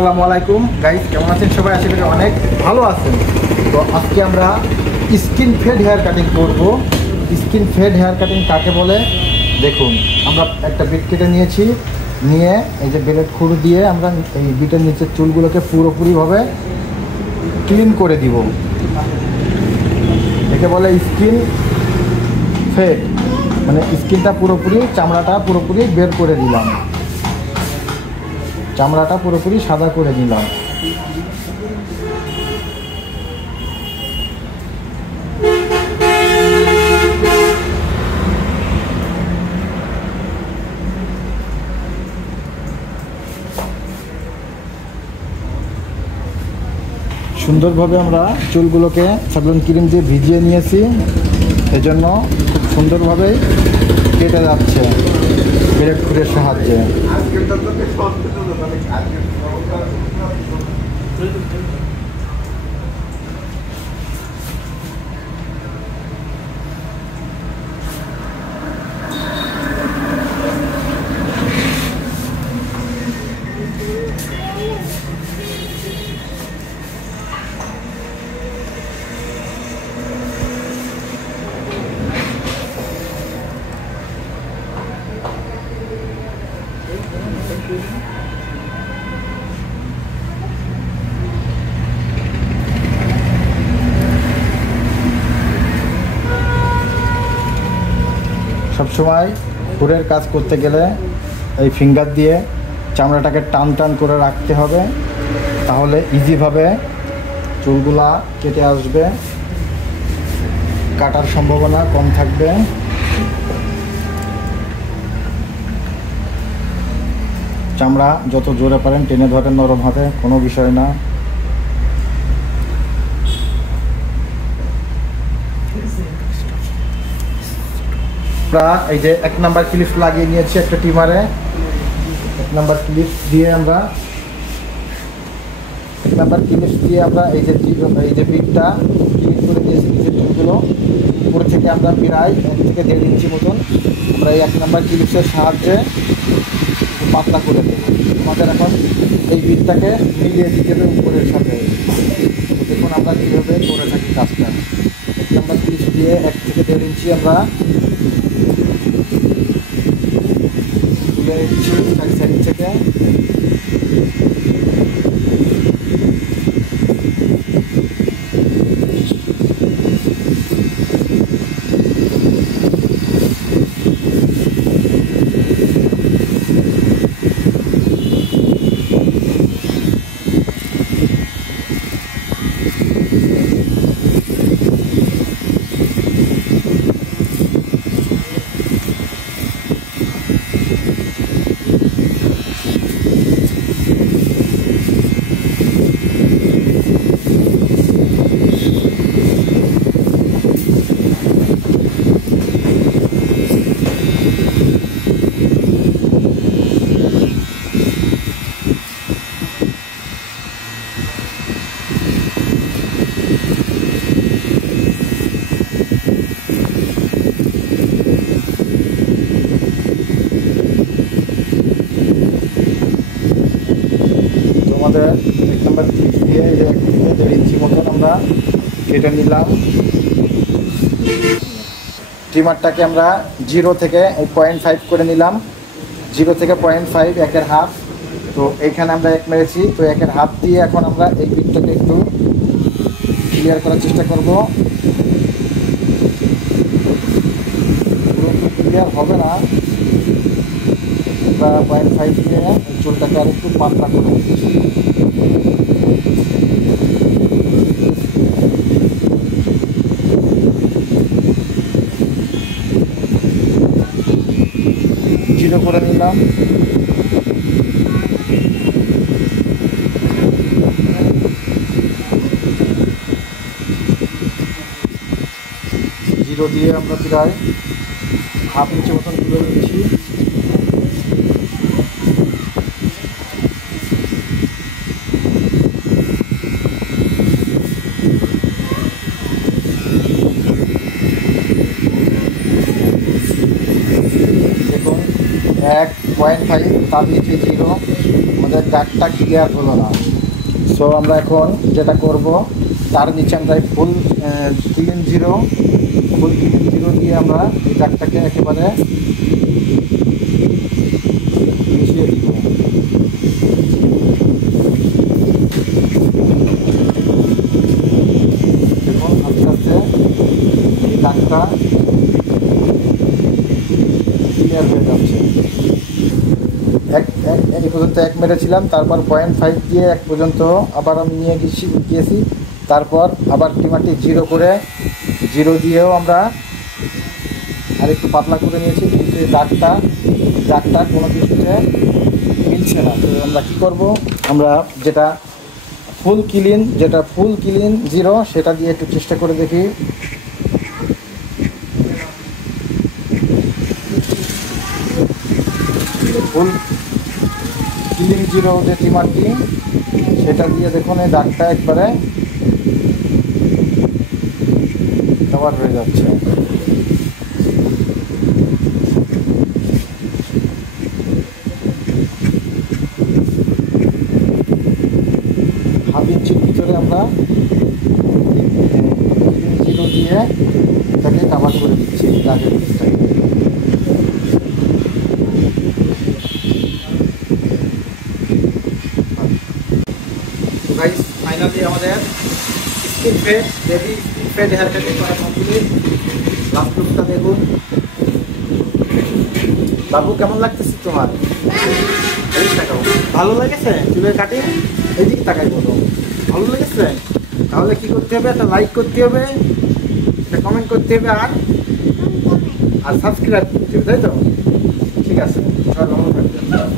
আসসালামু আলাইকুম গাইস, কেমন আছেন সবাই? আশা করি অনেক ভালো আছেন। তো আজকে আমরা স্কিন ফেড হেয়ার কাটিং করব। স্কিন ফেড হেয়ার কাটিং কাকে বলে দেখুন। আমরা একটা বিট কেটে নিয়েছি, নিয়ে এই যে ব্লেড খুঁড় দিয়ে আমরা এই বিটের নিচের চুলগুলোকে পুরোপুরিভাবে ক্লিন করে দিব। একে বলে স্কিন ফেড, মানে স্কিনটা পুরোপুরি, চামড়াটা পুরোপুরি বের করে দিলাম, চামড়াটা পুরোপুরি সাদা করে দিলাম। সুন্দরভাবে আমরা চুলগুলোকে সাবলন ক্রিম দিয়ে ভিজিয়ে নিয়েছি, এজন্য খুব সুন্দরভাবে কেটে যাচ্ছে ব্লেড খুঁড়ের সাহায্যে। সবসময় খুরের কাজ করতে গেলে এই ফিঙ্গার দিয়ে চামড়াটাকে টান টান করে রাখতে হবে, তাহলে ইজিভাবে চুলগুলা কেটে আসবে, কাটার সম্ভাবনা কম থাকবে। চামড়া যত জোরে পারেন টেনে ধরেন নরম হাতে, কোনো বিষয় না। এই যে 1 নাম্বার ক্লিপ লাগিয়ে নিয়েছি একটা টিমারে। 1 নাম্বার ক্লিপ দিয়ে আমরা এই যে বিটটা ক্লিপ করে দিয়েছি নিচের চুলগুলো। উপর থেকে আমরা প্রায় 1 থেকে 1.5 ইঞ্চি মতন আমরা এই 1 নাম্বার ক্লিপসের সাহায্যে পাতলা করে দেবো। আমাদের এখন এই বিটটাকে মিলিয়ে দিতে হবে উপরের সাথে। দেখুন আমরা কীভাবে করে থাকি কাজটা। 1 নাম্বার ক্লিপ দিয়ে 1 থেকে 1.5 ইঞ্চি আমরা তুলে নিচ্ছি এক সাইড থেকে। আমাদের 1 নাম্বার ক্লিপ দিয়ে 1 থেকে 1.5 ইঞ্চি মতন আমরা কেটে নিলাম। ট্রিমারটাকে আমরা 0 থেকে 0.5 করে নিলাম। 0 থেকে 0.5, 1-এর হাফ। তো এইখানে আমরা 1 মেরেছি, তো 1-এর হাফ দিয়ে এখন আমরা এই বিটটাকে একটু ক্লিয়ার করার চেষ্টা করব। ক্লিয়ার হবে না, আমরা 0.5 দিয়ে চুলটাকে আর একটু পাতলা করে দিচ্ছি। জিরো করে নিলাম। জিরো দিয়ে আমরা প্রায় হাফ ইঞ্চি মতন তুলে নিচ্ছি। দেখুন 1.5, তার নিচে 0, আমাদের দাগটা ক্লিয়ার হলো না। সো আমরা এখন যেটা করব, তার নিচে আমরা ফুল ক্লিন জিরো দিয়ে আমরা এই দাগটাকে একেবারে মিশিয়ে দিব। দেখুন আস্তে আস্তে এই দাগটা ক্লিয়ার হয়ে যাচ্ছে। এই পর্যন্ত 1 মেরেছিলাম, তারপর 0.5 দিয়ে 1 পর্যন্ত আবার আমি নিয়ে গিয়েছি। তারপর আবার টিমারটি 0 করে 0 দিয়েও আমরা আরেকটু পাতলা করে নিয়েছি, কিন্তু এই দাগটা কোনো কিছুতে মিলছে না। তো আমরা কী করব, আমরা যেটা ফুল ক্লিন 0 সেটা দিয়ে একটু চেষ্টা করে দেখি। ফুল ক্লিন 0 যে টিমারটি, সেটা দিয়ে দেখুন এই দাগটা একবারে কভার হয়ে যাচ্ছে। হাফ ইঞ্চির ভিতরে আমরা 0 দিয়ে এটাকে কভার করে দিচ্ছি দাগের দিকটাকে। তো গাইস, ফাইনালি আমাদের স্কিন ফেড হেয়ার কাটিং করা কমপ্লিট। লাস্ট লুকটা দেখুন। বাবু, কেমন লাগতেছে তোমার? ভালো লেগেছে চুলের কাটিং? এইদিকে তাকাই বলো, ভালো লেগেছে? তাহলে কি করতে হবে? একটা লাইক করতে হবে, একটা কমেন্ট করতে হবে, আর সাবস্ক্রাইব করতে হবে, তাই তো? ঠিক আছে, সবাই ভালো থাকবেন।